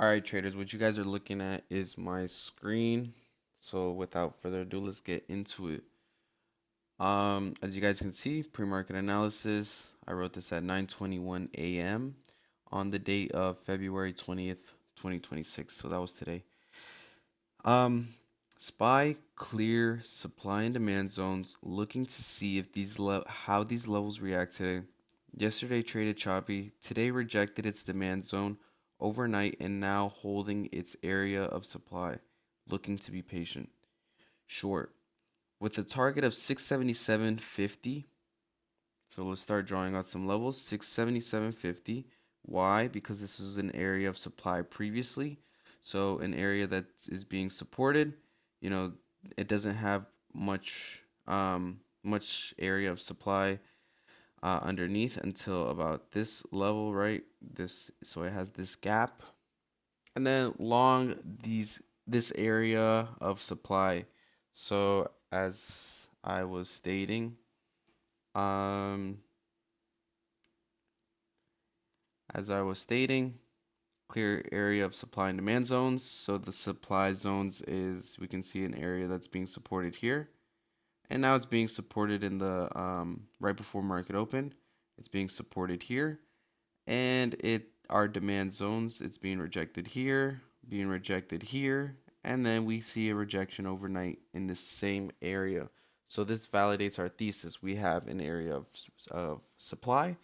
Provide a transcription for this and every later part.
All right, traders, what you guys are looking at is my screen. So without further ado, let's get into it. As you guys can see, pre-market analysis. I wrote this at 9:21 a.m. on the date of February 20th, 2026. So that was today. Um, SPY clear supply and demand zones, looking to see if how these levels react today. Yesterday traded choppy, today rejected its demand zone overnight and now holding its area of supply, looking to be patient. Short, with a target of 677.50. So let's start drawing out some levels. 677.50. Why? Because this is an area of supply previously. So an area that is being supported, you know, it doesn't have much area of supply underneath until about this level, right? So it has this gap. And then long this area of supply. So I was stating, um, as I was stating, clear area of supply and demand zones. So the supply zones is, we can see an area that's being supported here. And now it's being supported in the, right before market open. It's being supported here. And our demand zones, it's being rejected here, being rejected here. And then we see a rejection overnight in this same area. So this validates our thesis. We have an area of supply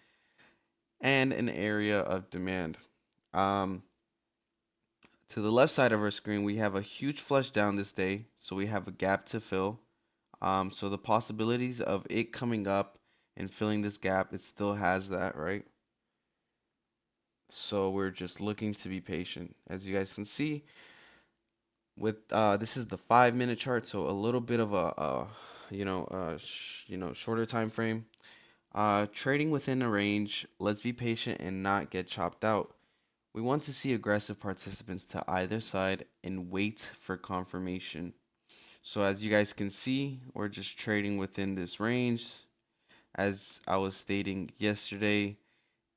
and an area of demand. Um, To the left side of our screen, we have a huge flush down this day, so we have a gap to fill. So the possibilities of it coming up and filling this gap, it still has that, right? So we're just looking to be patient. As you guys can see, with this is the 5 minute chart, so a little bit of shorter time frame. Trading within a range, let's be patient and not get chopped out. We want to see aggressive participants to either side and wait for confirmation. So as you guys can see, we're just trading within this range. As I was stating yesterday,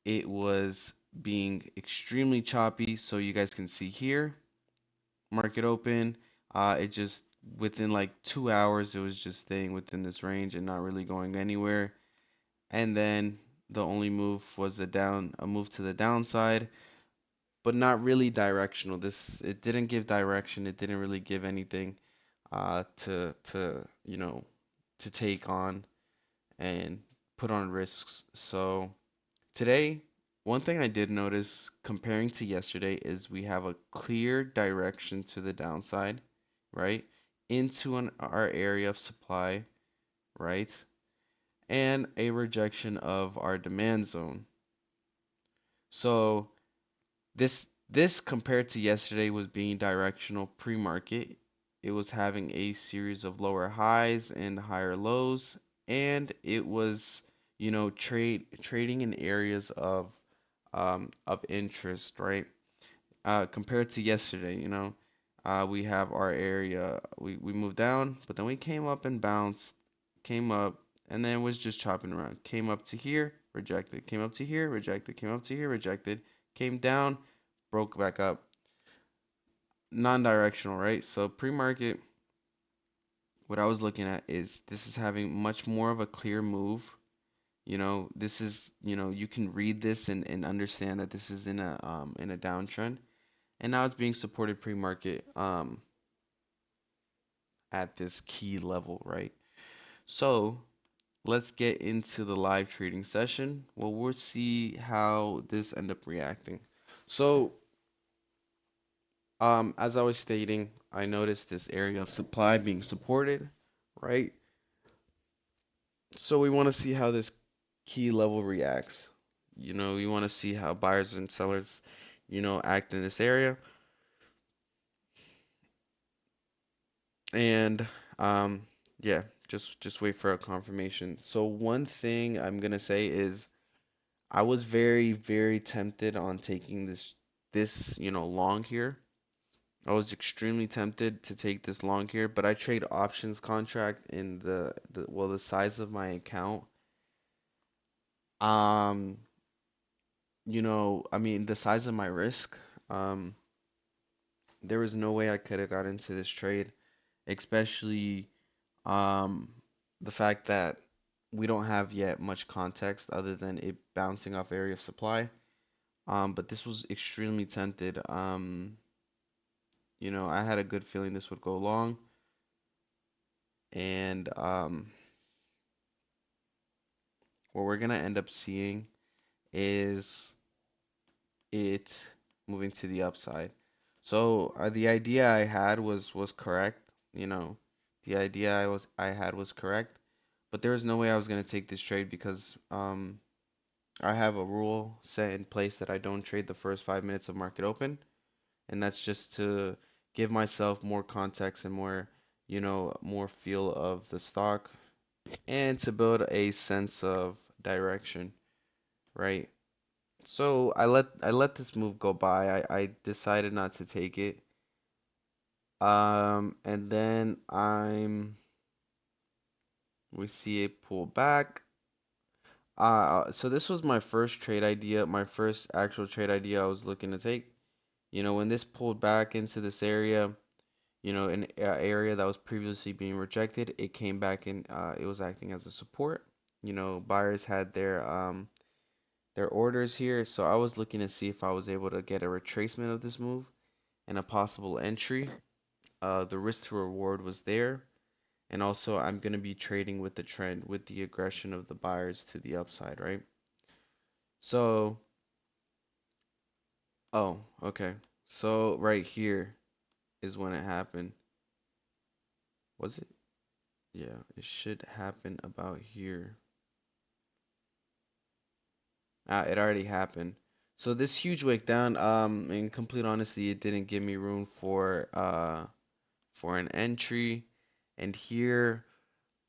it was being extremely choppy. So you guys can see here, market open, it just within like 2 hours, it was just staying within this range and not really going anywhere. And then the only move was a move to the downside, but not really directional. It didn't give direction. It didn't really give anything to take on and put on risks. So today, one thing I did notice comparing to yesterday is we have a clear direction to the downside, right? Into our area of supply, right? And a rejection of our demand zone. So this compared to yesterday was being directional pre-market. It was having a series of lower highs and higher lows, and it was, trading in areas of interest, right? Compared to yesterday, we have our area. We moved down, but then we came up and bounced, came up, and then was just chopping around. Came up to here, rejected. Came up to here, rejected. Came up to here, rejected. Came down, broke back up. Non-directional, right? So pre-market, what I was looking at is this is having much more of a clear move. This is, you can read this and understand that this is in a downtrend. And now it's being supported pre-market at this key level, right? So let's get into the live trading session. Well, we'll see how this end up reacting. So as I was stating, I noticed this area of supply being supported, right? So we want to see how this key level reacts. You want to see how buyers and sellers, act in this area. And yeah, just wait for a confirmation. So one thing I'm gonna say is I was very, very tempted on taking this long here. I was extremely tempted to take this long here, but I trade options contract in the size of my account. I mean the size of my risk. Um, There was no way I could have got into this trade, especially um, the fact that we don't have yet much context other than it bouncing off area of supply. But this was extremely tempted. I had a good feeling this would go long, and what we're gonna end up seeing is it moving to the upside. So the idea I had was correct. You know, the idea I had was correct, but there was no way I was gonna take this trade because I have a rule set in place that I don't trade the first 5 minutes of market open, and that's just to give myself more context and more feel of the stock and to build a sense of direction, right? So I let this move go by. I decided not to take it. And then we see it pull back. So this was my first trade idea, my first actual trade idea I was looking to take. When this pulled back into this area, an area that was previously being rejected, it came back and it was acting as a support. Buyers had their orders here, so I was looking to see if I was able to get a retracement of this move and a possible entry. The risk to reward was there, and also I'm going to be trading with the trend with the aggression of the buyers to the upside, right? So, oh, okay. So right here is when it happened. Was it? Yeah, it should happen about here. It already happened. So this huge wick down, in complete honesty, it didn't give me room for an entry. And here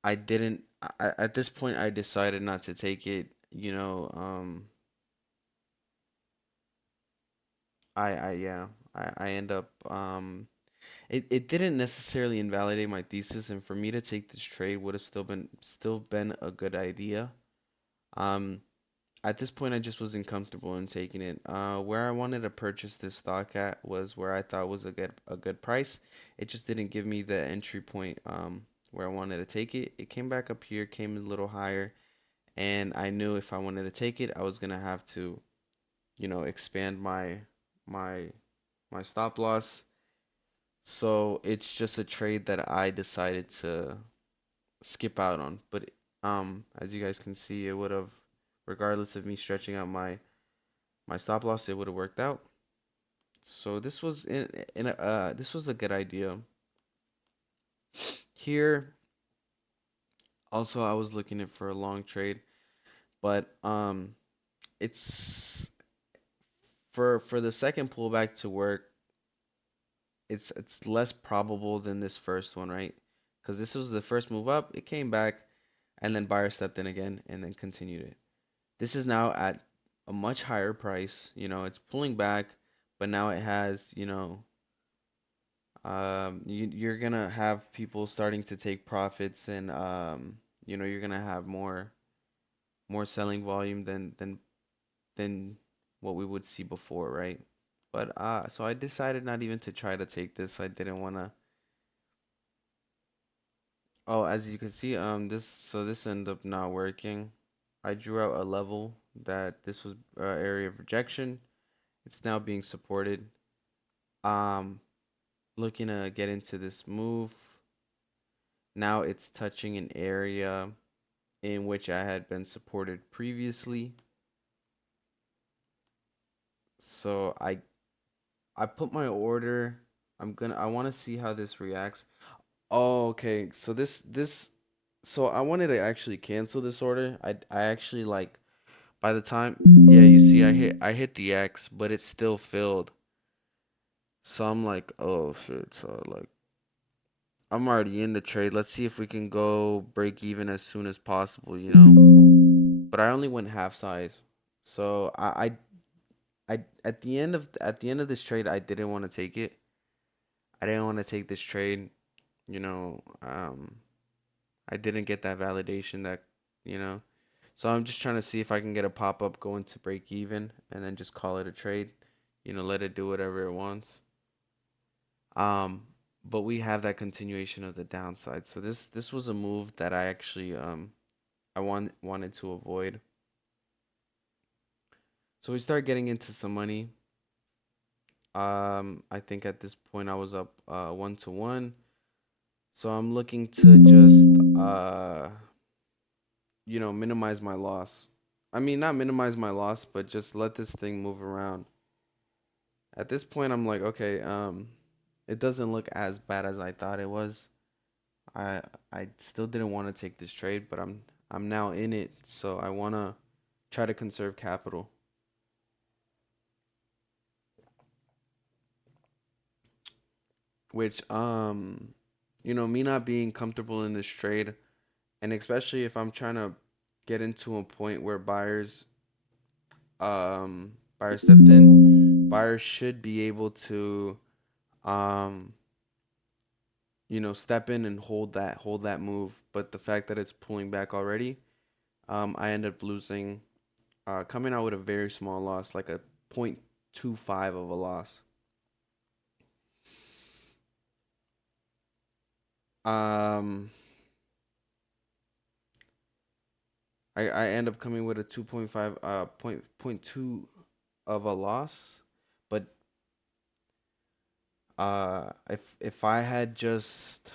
I didn't at this point I decided not to take it. I yeah, I end up it didn't necessarily invalidate my thesis, and for me to take this trade would have still been a good idea. Um At this point, I just wasn't comfortable in taking it. Where I wanted to purchase this stock at was where I thought was a good price. It just didn't give me the entry point where I wanted to take it. It came back up here, came a little higher, and I knew if I wanted to take it, I was gonna have to, expand my my stop loss. So it's just a trade that I decided to skip out on. But as you guys can see, it would have, regardless of me stretching out my stop loss, it would have worked out. So this was a good idea. Here, also I was looking at for a long trade, but it's for the second pullback to work, it's less probable than this first one, right? Because this was the first move up, it came back, and then buyer stepped in again and then continued it. This is now at a much higher price, it's pulling back, but now it has, you're gonna have people starting to take profits, and you're gonna have more selling volume than what we would see before, right? But so I decided not even to try to take this. I didn't wanna. Oh, as you can see, this ended up not working. I drew out a level that this was area of rejection. It's now being supported. Um, Looking to get into this move. Now it's touching an area in which I had been supported previously. So I put my order. I want to see how this reacts. Oh, okay. So I wanted to actually cancel this order. I actually like by the time, yeah, you see I hit the X, but it still filled. So I'm like, oh shit. So like I'm already in the trade. Let's see if we can go break even as soon as possible. But I only went half size. So at the end of this trade, I didn't want to take it. I didn't want to take this trade. You know, um, I didn't get that validation that, you know. So I'm just trying to see if I can get a pop up going to break even and then just call it a trade. Let it do whatever it wants. Um, but we have that continuation of the downside. So this was a move that I actually wanted to avoid. So we start getting into some money. I think at this point I was up 1 to 1. So I'm looking to just minimize my loss. I mean, not minimize my loss, but just let this thing move around. At this point, I'm like, okay, it doesn't look as bad as I thought it was. I I still didn't want to take this trade, but I'm now in it, so I want to try to conserve capital. Which me not being comfortable in this trade, and especially if I'm trying to get into a point where buyers stepped in, buyers should be able to um step in and hold that move. But the fact that it's pulling back already, I end up losing, coming out with a very small loss, like a 0.25 of a loss. Um, I end up coming with a 2.5, point two of a loss. But if I had just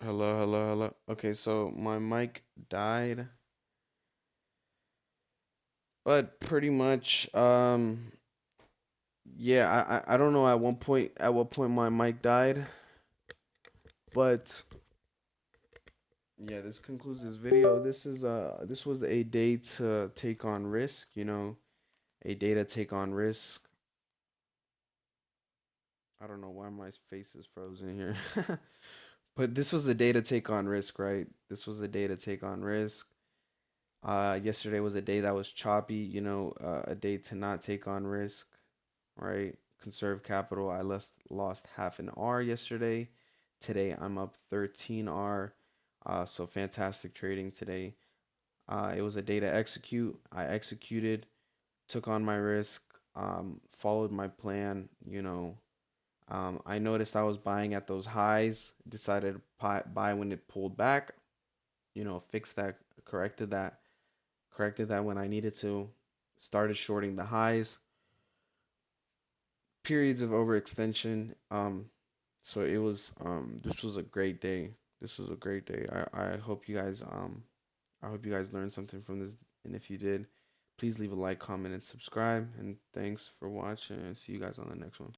Hello, hello, hello. Okay, so my mic died, but pretty much, yeah, I don't know at what point my mic died, but yeah, this concludes this video. This was a day to take on risk, a day to take on risk. I don't know why my face is frozen here. But this was the day to take on risk, right? This was the day to take on risk. Yesterday was a day that was choppy, a day to not take on risk, right? Conserve capital. I lost half an R yesterday. Today I'm up 13 R. So fantastic trading today. It was a day to execute. I executed, took on my risk, followed my plan, I noticed I was buying at those highs, decided to buy when it pulled back, fixed that, corrected that when I needed to, started shorting the highs, periods of overextension. So this was a great day. This was a great day. I hope you guys learned something from this, and if you did, please leave a like, comment, and subscribe. And thanks for watching, and see you guys on the next one.